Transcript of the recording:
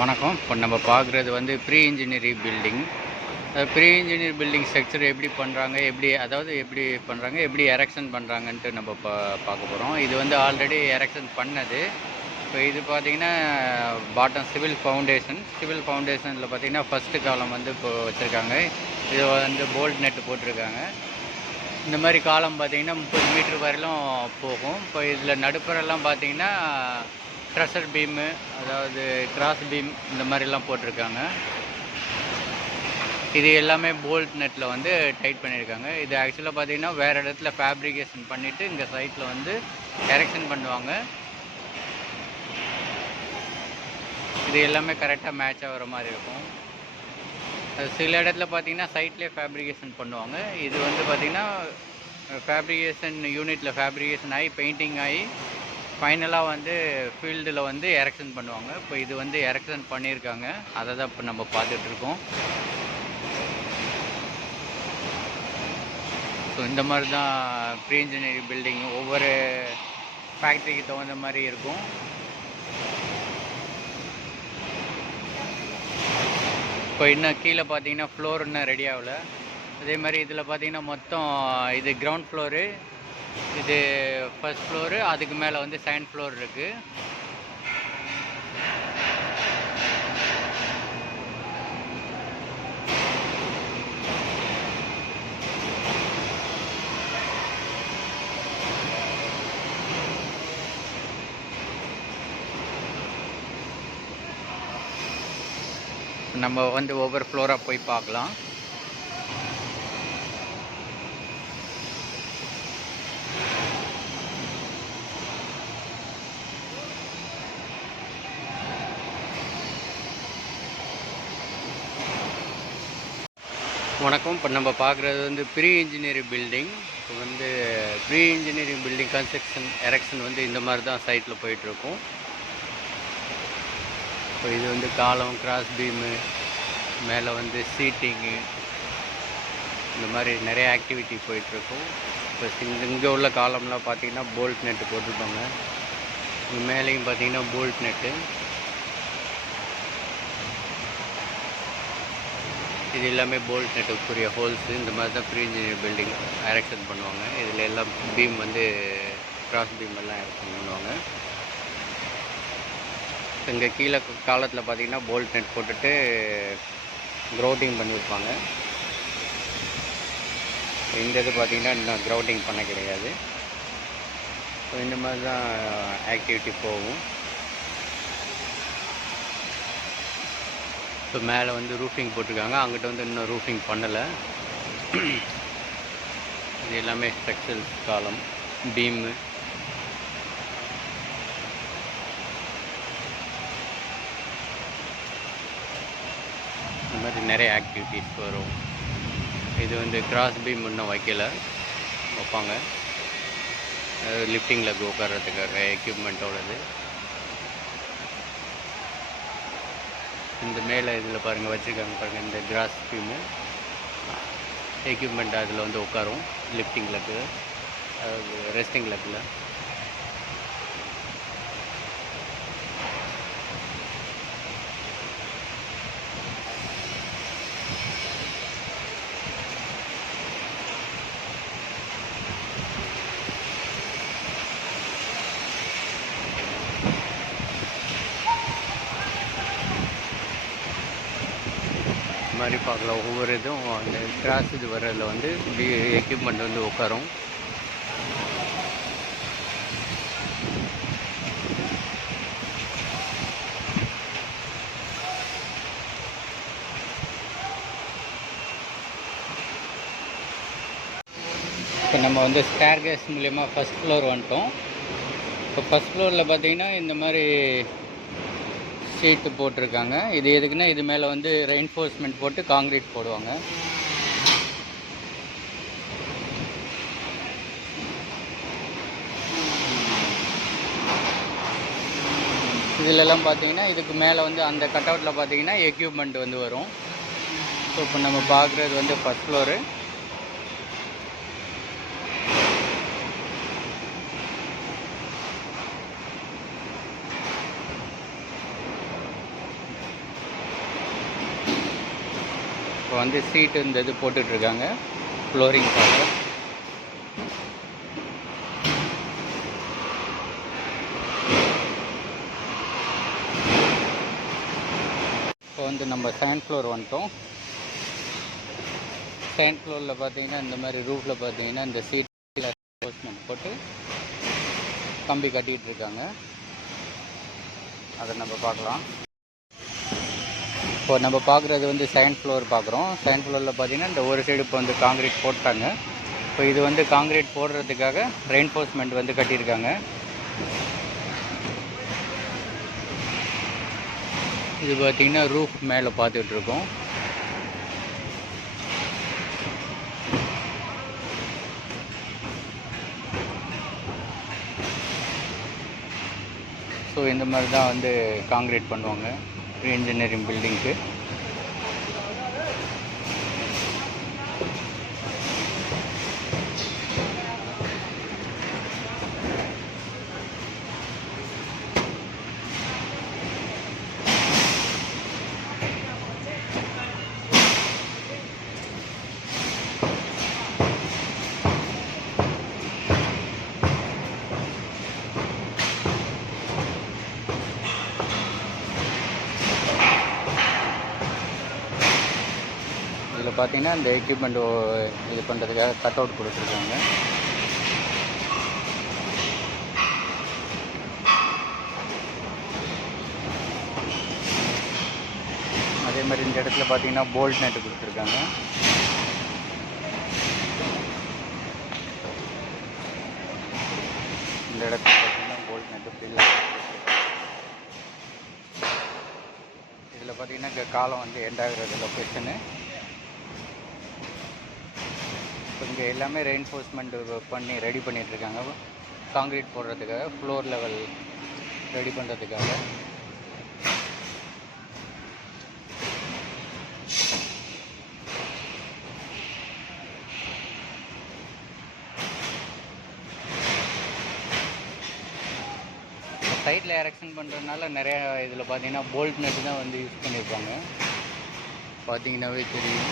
வணக்கம். இப்போ நம்ம பார்க்குறது வந்து pre engineering building. Pre engineer building structure எப்படி பண்ணுறாங்க, எப்படி பண்ணுறாங்க, எப்படி எரெக்ஷன் பண்ணுறாங்கன்ட்டு நம்ம பார்க்க போகிறோம். இது வந்து ஆல்ரெடி எரெக்ஷன் பண்ணது. இப்போ இது பார்த்திங்கன்னா பாட்டம் சிவில் ஃபவுண்டேஷனில் பார்த்திங்கன்னா ஃபஸ்ட்டு காலம் வந்து இப்போ வச்சுருக்காங்க. இது வந்து போல்ட் நெட்டு போட்டிருக்காங்க. இந்த மாதிரி காலம் பார்த்திங்கன்னா 30 மீட்ரு வரையிலும் போகும். இப்போ இதில் நடுப்புறெல்லாம் பார்த்திங்கன்னா ட்ரெஷர் பீமு, அதாவது கிராஸ் பீம் இந்த மாதிரிலாம் போட்டிருக்காங்க. இது எல்லாமே போல்ட் நெட்டில் வந்து டைட் பண்ணியிருக்காங்க. இது ஆக்சுவலாக பார்த்திங்கன்னா வேறு இடத்துல ஃபேப்ரிகேஷன் பண்ணிவிட்டு இங்கே சைட்டில் வந்து எரெக்ஷன் பண்ணுவாங்க. இது எல்லாமே கரெக்டாக மேட்ச் ஆகிற மாதிரி இருக்கும். சில இடத்துல பார்த்திங்கன்னா சைட்லேயே ஃபேப்ரிகேஷன் பண்ணுவாங்க. இது வந்து பார்த்திங்கன்னா ஃபேப்ரிகேஷன் யூனிட்டில் ஃபேப்ரிகேஷன் ஆகி பெயிண்டிங் ஆகி ஃபைனலாக வந்து ஃபீல்டில் வந்து எரெக்ஷன் பண்ணுவாங்க. இப்போ இது வந்து எரெக்ஷன் பண்ணியிருக்காங்க, அதை தான் இப்போ நம்ம பார்த்துட்ருக்கோம். ஸோ இந்த மாதிரி தான் ப்ரீ இன்ஜினியரிங் பில்டிங் ஒவ்வொரு ஃபேக்ட்ரிக்கு தகுந்த மாதிரி இருக்கும். இப்போ இன்னும் கீழே பார்த்தீங்கன்னா ஃப்ளோர் இன்னும் ரெடி ஆகலை. அதே மாதிரி இதில் பார்த்தீங்கன்னா மொத்தம் இது கிரவுண்ட் ஃப்ளோரு, இது ஃபர்ஸ்ட் ஃப்ளோரு, அதுக்கு மேலே வந்து செகண்ட் ஃப்ளோர் இருக்குது. நம்ம வந்து ஒவ்வொரு ஃப்ளோராக போய் பார்க்கலாம். வணக்கம். இப்போ நம்ம பார்க்குறது வந்து ப்ரீ இன்ஜினியரிங் பில்டிங். இப்போ வந்து pre engineering building construction erection வந்து இந்த மாதிரி தான் சைட்டில் போயிட்டுருக்கும். இப்போ இது வந்து காலம், கிராஸ் பீமு, மேலே வந்து சீட்டிங்கு, இந்த மாதிரி நிறைய ஆக்டிவிட்டி போயிட்டுருக்கும். இப்போ இங்கே உள்ள காலம்லாம் பார்த்திங்கன்னா போல்ட் நெட்டு போட்டிருப்பாங்க. இங்கே மேலேயும் பார்த்திங்கன்னா போல்ட் நெட்டு. இது எல்லாமே போல்ட் நெட்டுக்குரிய ஹோல்ஸு. இந்த மாதிரி தான் ப்ரீ இன்ஜினியர் பில்டிங் எரெக்ஷன் பண்ணுவாங்க. இதில் எல்லாம் பீம் வந்து கிராஸ் பீம் எல்லாம் எரெக்ஷன் பண்ணுவாங்க. இங்கே கீழே காலத்தில் பார்த்திங்கன்னா போல்ட் நெட் போட்டுட்டு க்ரௌட்டிங் பண்ணியிருப்பாங்க. இந்த இது பார்த்திங்கன்னா இன்னும் க்ரௌட்டிங் பண்ண கிடையாது. ஸோ இந்த மாதிரி தான் ஆக்டிவிட்டி போகும். ஸோ மேலே வந்து ரூஃபிங் போட்டிருக்காங்க, அங்கிட்ட வந்து இன்னும் ரூஃபிங் பண்ணலை. இது எல்லாமே ஸ்ட்ரக்சர்ஸ் காலம், பீமு. இந்த மாதிரி நிறைய ஆக்டிவிட்டீஸ் வரும். இது வந்து கிராஸ் பீம் இன்னும் வைப்பாங்க, லிஃப்டிங்கில் உட்கார்றதுக்காக எக்யூப்மெண்ட்டோடது. இந்த மேலே இதில் பாருங்கள் வச்சுருக்காங்க பாருங்கள், இந்த கிராஸ் பீமு எக்யூப்மெண்ட் அதில் வந்து உட்காரும் லிஃப்டிங் லெக்கு, அதாவது ரெஸ்டிங் லெக்கில். மாதிரி பார்க்கலாம். ஒவ்வொரு இதுவும் அந்த கிராஸ் இது வர்றதில் வந்து எக்யூப்மெண்ட் வந்து உட்காரும். இப்போ நம்ம வந்து ஸ்டேர்கேஸ் மூலயமா ஃபஸ்ட் ஃப்ளோர் வந்துட்டோம். இப்போ ஃபஸ்ட் ஃப்ளோரில் பார்த்திங்கன்னா இந்த மாதிரி ஷீட்டு போட்டிருக்காங்க. இது எதுக்குன்னா இது மேலே வந்து ரெயின்ஃபோர்ஸ்மெண்ட் போட்டு காங்கிரீட் போடுவாங்க. இதிலெல்லாம் பார்த்தீங்கன்னா இதுக்கு மேலே வந்து அந்த கட் அவுட்டில் பார்த்தீங்கன்னா எக்யூப்மெண்ட் வந்து வரும். ஸோ இப்போ நம்ம பார்க்குறது வந்து ஃபஸ்ட் ஃப்ளோரு. வந்து சீட்டு இந்த இது போட்டுட்ருக்காங்க ஃப்ளோரிங்காக. இப்போ வந்து நம்ம செகண்ட் ஃப்ளோர் வந்துட்டோம். செகண்ட் ஃப்ளோரில் பார்த்தீங்கன்னா இந்த மாதிரி ரூஃபில் பார்த்தீங்கன்னா இந்த சீட்டில் ரெயின்ஃபோர்ஸ்மெண்ட் போட்டு கம்பி கட்டிகிட்டு இருக்காங்க. அதை நம்ம பார்க்கலாம். இப்போ நம்ம பார்க்குறது வந்து செகண்ட் ஃப்ளோர் பார்க்குறோம். செகண்ட் ஃப்ளோரில் பார்த்தீங்கன்னா இந்த ஒரு சைடு இப்போ வந்து காங்கிரீட் போட்டாங்க. இப்போ இது வந்து காங்கிரீட் போடுறதுக்காக ரெயின்ஃபோர்ஸ்மெண்ட் வந்து கட்டியிருக்காங்க. இது பார்த்திங்கன்னா ரூஃப் மேலே பார்த்துட்ருக்கோம். ஸோ இந்த மாதிரி தான் வந்து காங்கிரீட் பண்ணுவாங்க ப்ரீ இன்ஜினியரிங் பில்டிங்க்கு. இதில் பார்த்தீங்கன்னா இந்த எக்யூப்மெண்ட் இது பண்ணுறதுக்காக கட் அவுட் கொடுத்துருக்காங்க. அதே மாதிரி இந்த இடத்துல பார்த்தீங்கன்னா போல்ட் நெட்டு கொடுத்துருக்காங்க. இந்த இடத்துல பார்த்தீங்கன்னா போல்ட் நெட்டு பில்லா. இதில் பார்த்தீங்கன்னா இங்கே காலம் வந்து எண்ட் ஆகுறது லொக்கேஷனு. இப்போ இங்கே எல்லாமே ரெயின்ஃபோர்ஸ்மெண்ட் பண்ணி ரெடி பண்ணிகிட்ருக்காங்க காங்கிரீட் போடுறதுக்காக, ஃப்ளோர் லெவல் ரெடி பண்ணுறதுக்காக. சைடில் எரெக்ஷன் பண்ணுறதுனால நிறையா இதில் பார்த்தீங்கன்னா போல்ட் நட்டு தான் வந்து யூஸ் பண்ணியிருப்பாங்க. பார்த்தீங்கன்னாவே தெரியும்.